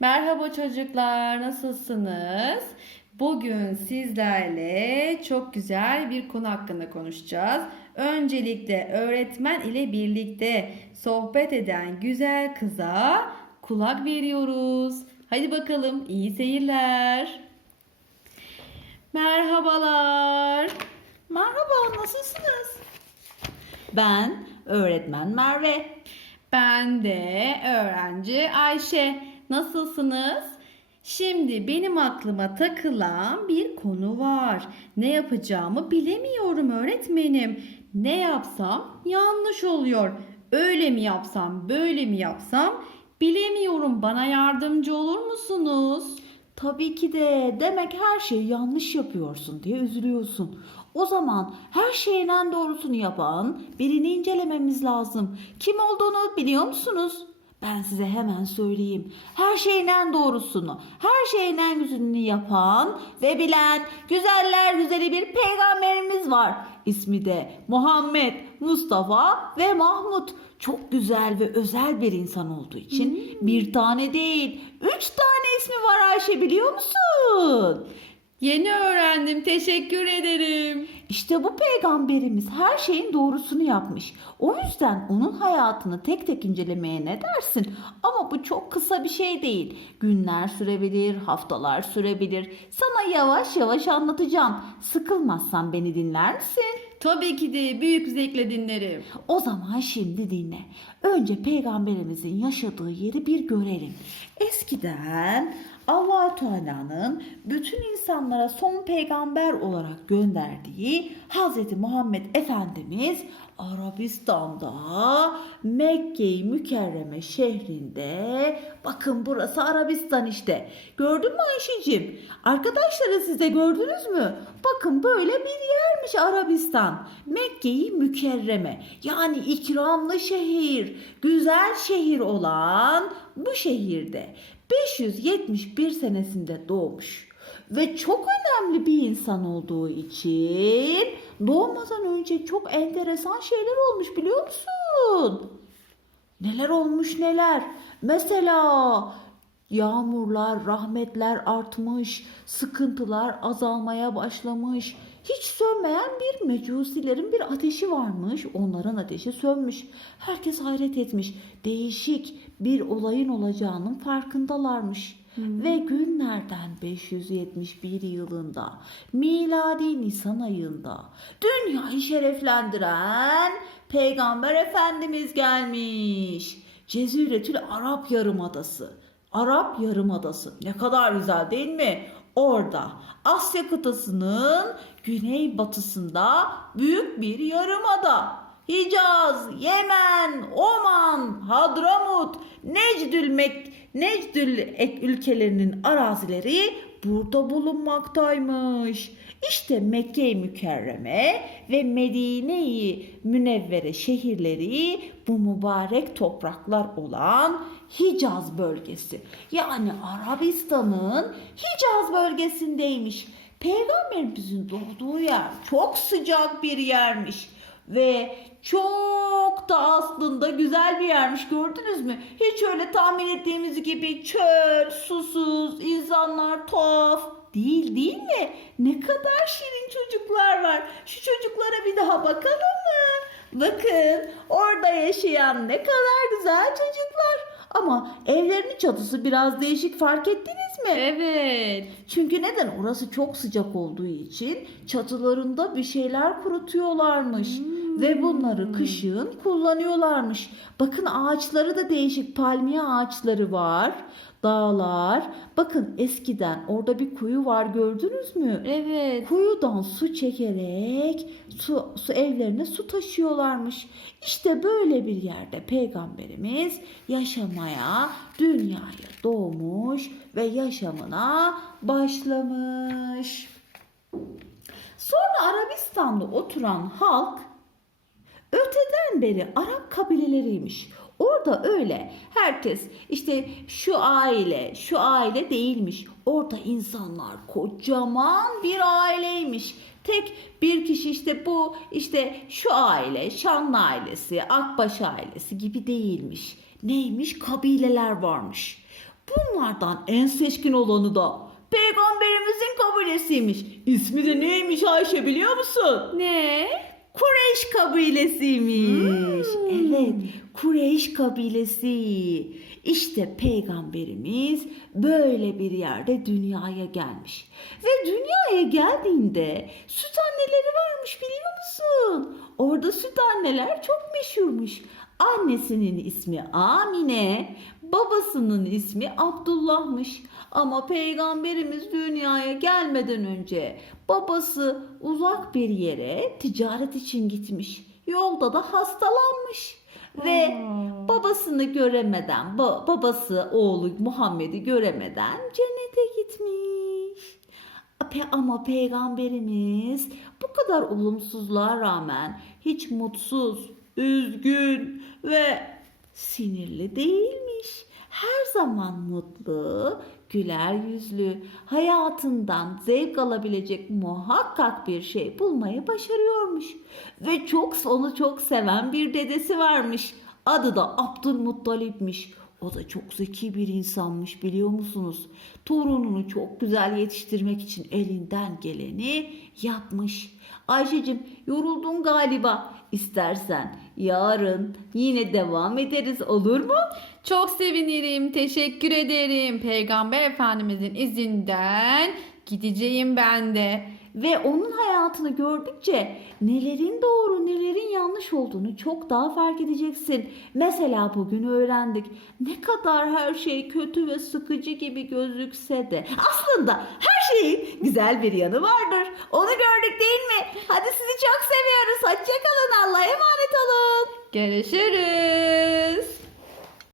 Merhaba çocuklar, nasılsınız? Bugün sizlerle çok güzel bir konu hakkında konuşacağız. Öncelikle öğretmen ile birlikte sohbet eden güzel kıza kulak veriyoruz. Hadi bakalım, iyi seyirler. Merhabalar. Merhaba, nasılsınız? Ben öğretmen Merve. Ben de öğrenci Ayşe. Nasılsınız? Şimdi benim aklıma takılan bir konu var. Ne yapacağımı bilemiyorum öğretmenim. Ne yapsam yanlış oluyor. Öyle mi yapsam, böyle mi yapsam bilemiyorum. Bana yardımcı olur musunuz? Tabii ki de demek her şeyi yanlış yapıyorsun diye üzülüyorsun. O zaman her şeyin en doğrusunu yapan birini incelememiz lazım. Kim olduğunu biliyor musunuz? Ben size hemen söyleyeyim. Her şeyin en doğrusunu, her şeyin en güzelini yapan ve bilen güzeller güzeli bir peygamberimiz var. İsmi de Muhammed, Mustafa ve Mahmut. Çok güzel ve özel bir insan olduğu için bir tane değil, üç tane ismi var Ayşe biliyor musun? Yeni öğrendim. Teşekkür ederim. İşte bu peygamberimiz her şeyin doğrusunu yapmış. O yüzden onun hayatını tek tek incelemeye ne dersin? Ama bu çok kısa bir şey değil. Günler sürebilir, haftalar sürebilir. Sana yavaş yavaş anlatacağım. Sıkılmazsan beni dinler misin? Tabii ki de büyük zevkle dinlerim. O zaman şimdi dinle. Önce peygamberimizin yaşadığı yeri bir görelim. Eskiden allah Teala'nın bütün insanlara son peygamber olarak gönderdiği Hz. Muhammed Efendimiz Arabistan'da Mekke-i Mükerreme şehrinde bakın burası Arabistan işte. Gördün mü Ayşe'cim? Arkadaşları siz de gördünüz mü? Bakın böyle bir yermiş Arabistan. Mekke-i Mükerreme yani ikramlı şehir, güzel şehir olan bu şehirde 571 senesinde doğmuş ve çok önemli bir insan olduğu için doğmadan önce çok enteresan şeyler olmuş biliyor musun? Neler olmuş neler? Mesela yağmurlar, rahmetler artmış, sıkıntılar azalmaya başlamış. Hiç sönmeyen bir mecusilerin bir ateşi varmış. Onların ateşi sönmüş. Herkes hayret etmiş. Değişik bir olayın olacağının farkındalarmış. Ve günlerden 571 yılında miladi Nisan ayında dünyayı şereflendiren Peygamber Efendimiz gelmiş. Ceziretül Arap Yarımadası. Arap Yarımadası ne kadar güzel değil mi? Orada Asya kıtasının güneybatısında büyük bir yarımada. Hicaz, Yemen, Oman, Hadramut, Necdül Mek Necdül ek ülkelerinin arazileri burada bulunmaktaymış. İşte Mekke-i Mükerreme ve Medine-i Münevvere şehirleri bu mübarek topraklar olan Hicaz bölgesi. Yani Arabistan'ın Hicaz bölgesindeymiş. Peygamberimizin doğduğu yer çok sıcak bir yermiş ve çok da aslında güzel bir yermiş gördünüz mü? Hiç öyle tahmin ettiğimiz gibi çöl, susuz, insanlar tuhaf değil değil mi? Ne kadar şirin çocuklar var. Şu çocuklara bir daha bakalım mı? Bakın orada yaşayan ne kadar güzel çocuklar. Ama evlerinin çatısı biraz değişik fark ettiniz mi? Evet. Çünkü neden? Orası çok sıcak olduğu için çatılarında bir şeyler kurutuyorlarmış. Ve bunları kışın kullanıyorlarmış. Bakın ağaçları da değişik. Palmiye ağaçları var. Dağlar. Bakın eskiden orada bir kuyu var gördünüz mü? Evet. Kuyudan su çekerek su, su evlerine su taşıyorlarmış. İşte böyle bir yerde peygamberimiz yaşamaya, dünyaya doğmuş ve yaşamına başlamış. Sonra Arabistan'da oturan halk öteden beri Arap kabileleriymiş. Orada öyle herkes işte şu aile şu aile değilmiş. Orada insanlar kocaman bir aileymiş. Tek bir kişi işte bu işte şu aile Şanlı ailesi Akbaş ailesi gibi değilmiş. Neymiş kabileler varmış. Bunlardan en seçkin olanı da peygamberimizin kabilesiymiş. İsmi de neymiş Ayşe biliyor musun? Ne? Kureyş kabilesiymiş. Hmm. Evet, Kureyş kabilesi. İşte peygamberimiz böyle bir yerde dünyaya gelmiş. Ve dünyaya geldiğinde süt anneleri varmış biliyor musun? Orada süt anneler çok meşhurmuş. Annesinin ismi Amine, babasının ismi Abdullah'mış. Ama peygamberimiz dünyaya gelmeden önce babası uzak bir yere ticaret için gitmiş. Yolda da hastalanmış ve Aa. babasını göremeden, ba- babası oğlu Muhammed'i göremeden cennete gitmiş. Ama peygamberimiz bu kadar olumsuzluğa rağmen hiç mutsuz, üzgün ve sinirli değilmiş. Her zaman mutlu, güler yüzlü, hayatından zevk alabilecek muhakkak bir şey bulmayı başarıyormuş. Ve çok onu çok seven bir dedesi varmış. Adı da Abdülmuttalip'miş. O da çok zeki bir insanmış biliyor musunuz? Torununu çok güzel yetiştirmek için elinden geleni yapmış. Ayşe'cim yoruldun galiba. İstersen yarın yine devam ederiz olur mu? Çok sevinirim. Teşekkür ederim. Peygamber Efendimizin izinden gideceğim ben de. Ve onun hayatını gördükçe nelerin doğru nelerin yanlış olduğunu çok daha fark edeceksin. Mesela bugün öğrendik ne kadar her şey kötü ve sıkıcı gibi gözükse de aslında her şeyin güzel bir yanı vardır. Onu gördük değil mi? Hadi sizi çok seviyoruz. Hoşçakalın. Allah'a emanet olun. Görüşürüz.